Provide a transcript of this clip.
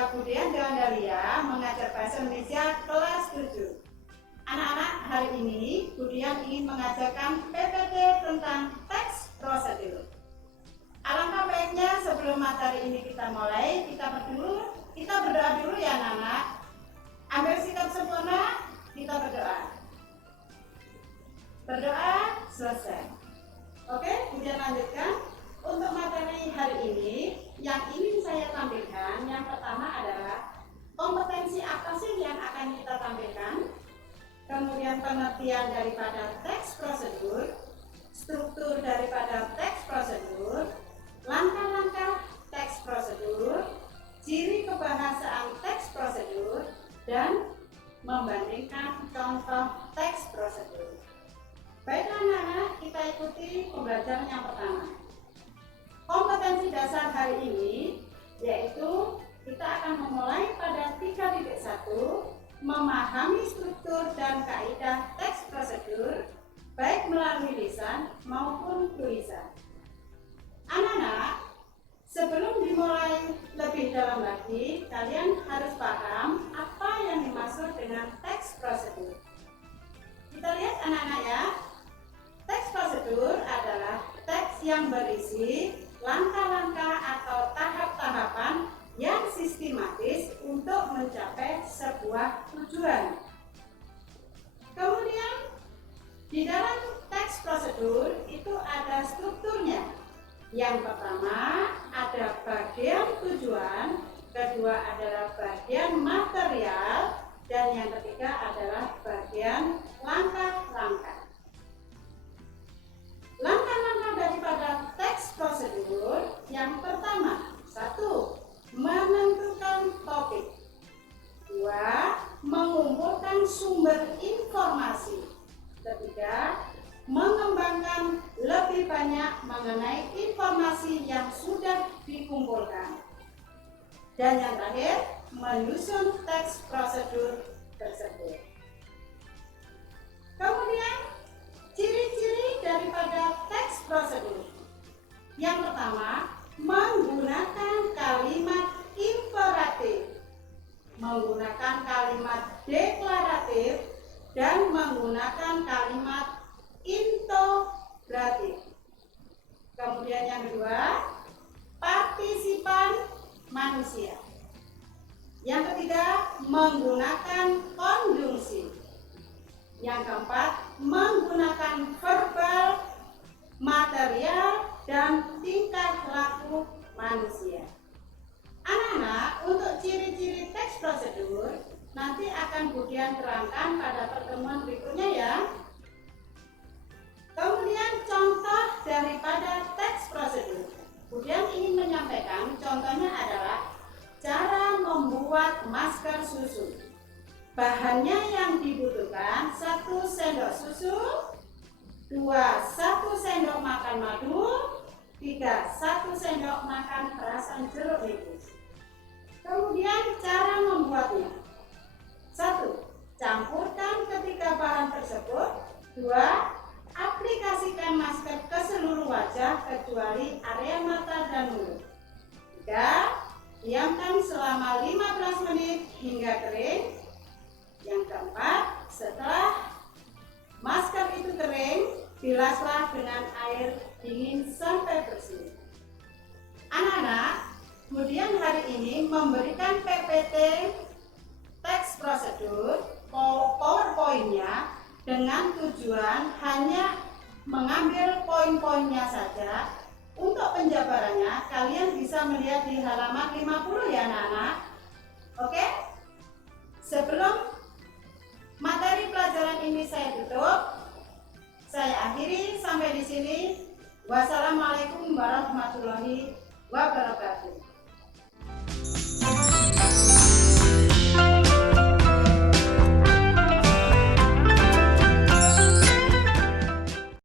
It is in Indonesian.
Saya Budian Dewandalia, mengajar Bahasa Indonesia kelas 7. Anak-anak, hari ini Budian ingin mengajarkan PPT tentang teks prosedur. Alangkah baiknya sebelum materi ini kita mulai, kita berdoa dulu ya anak-anak. Ambil sikap sempurna, kita berdoa. Berdoa, selesai. Oke, Budian lanjutkan. Untuk materi hari ini, yang ingin saya tampilkan, yang pertama adalah kompetensi apa sih yang akan kita tampilkan, kemudian pengertian daripada teks prosedur, struktur daripada teks prosedur, langkah-langkah teks prosedur, ciri kebahasaan teks prosedur, dan membandingkan contoh teks prosedur. Baiklah anak-anak, kita ikuti pembelajaran yang pertama. Kompetensi dasar hari ini yaitu kita akan memulai pada 3.1, memahami struktur dan kaidah teks prosedur baik melalui lisan maupun tulisan. Anak-anak, sebelum dimulai lebih dalam lagi, kalian harus paham apa yang dimaksud dengan teks prosedur. Kita lihat anak-anak ya. Teks prosedur adalah teks yang berisi langkah-langkah atau tahap-tahapan yang sistematis untuk mencapai sebuah tujuan. Kemudian di dalam teks prosedur itu ada strukturnya. Yang pertama ada bagian tujuan, kedua adalah bagian material, dan yang ketiga adalah bagian langkah-langkah. Langkah-langkah daripada teks prosedur yang pertama, 1. Menentukan topik. 2. Mengumpulkan sumber informasi. 3. Mengembangkan lebih banyak mengenai informasi yang sudah dikumpulkan. Dan yang terakhir, menyusun teks prosedur tersebut. Kemudian ciri-ciri daripada teks prosedur. Yang pertama, menggunakan kalimat imperatif, menggunakan kalimat deklaratif, dan menggunakan kalimat integratif. Kemudian yang kedua, partisipan manusia. Yang ketiga, menggunakan konjungsi. Yang keempat, menggunakan verbal, material, dan tingkah laku manusia. Anak-anak, untuk ciri-ciri teks prosedur nanti akan Budian terangkan pada pertemuan berikutnya ya. Kemudian contoh daripada teks prosedur. Budian ingin menyampaikan contohnya adalah cara membuat masker susu. Bahannya yang dibutuhkan 1 sendok susu, 2 1 sendok makan madu, 3 1 sendok makan perasan jeruk nipis. Kemudian cara membuatnya. 1. Campurkan ketiga bahan tersebut. 2. Aplikasikan masker ke seluruh wajah kecuali area mata dan mulut. 3. Diamkan selama 15 menit hingga kering. Yang keempat, setelah masker itu kering, bilaslah dengan air dingin sampai bersih. Anak-anak, kemudian hari ini memberikan PPT teks prosedur PowerPoint-nya dengan tujuan hanya mengambil poin-poinnya saja. Untuk penjabarannya kalian bisa melihat di halaman 50 ya anak-anak. Oke? Sebelum materi pelajaran ini saya tutup, saya akhiri sampai di sini. Wassalamualaikum warahmatullahi wabarakatuh.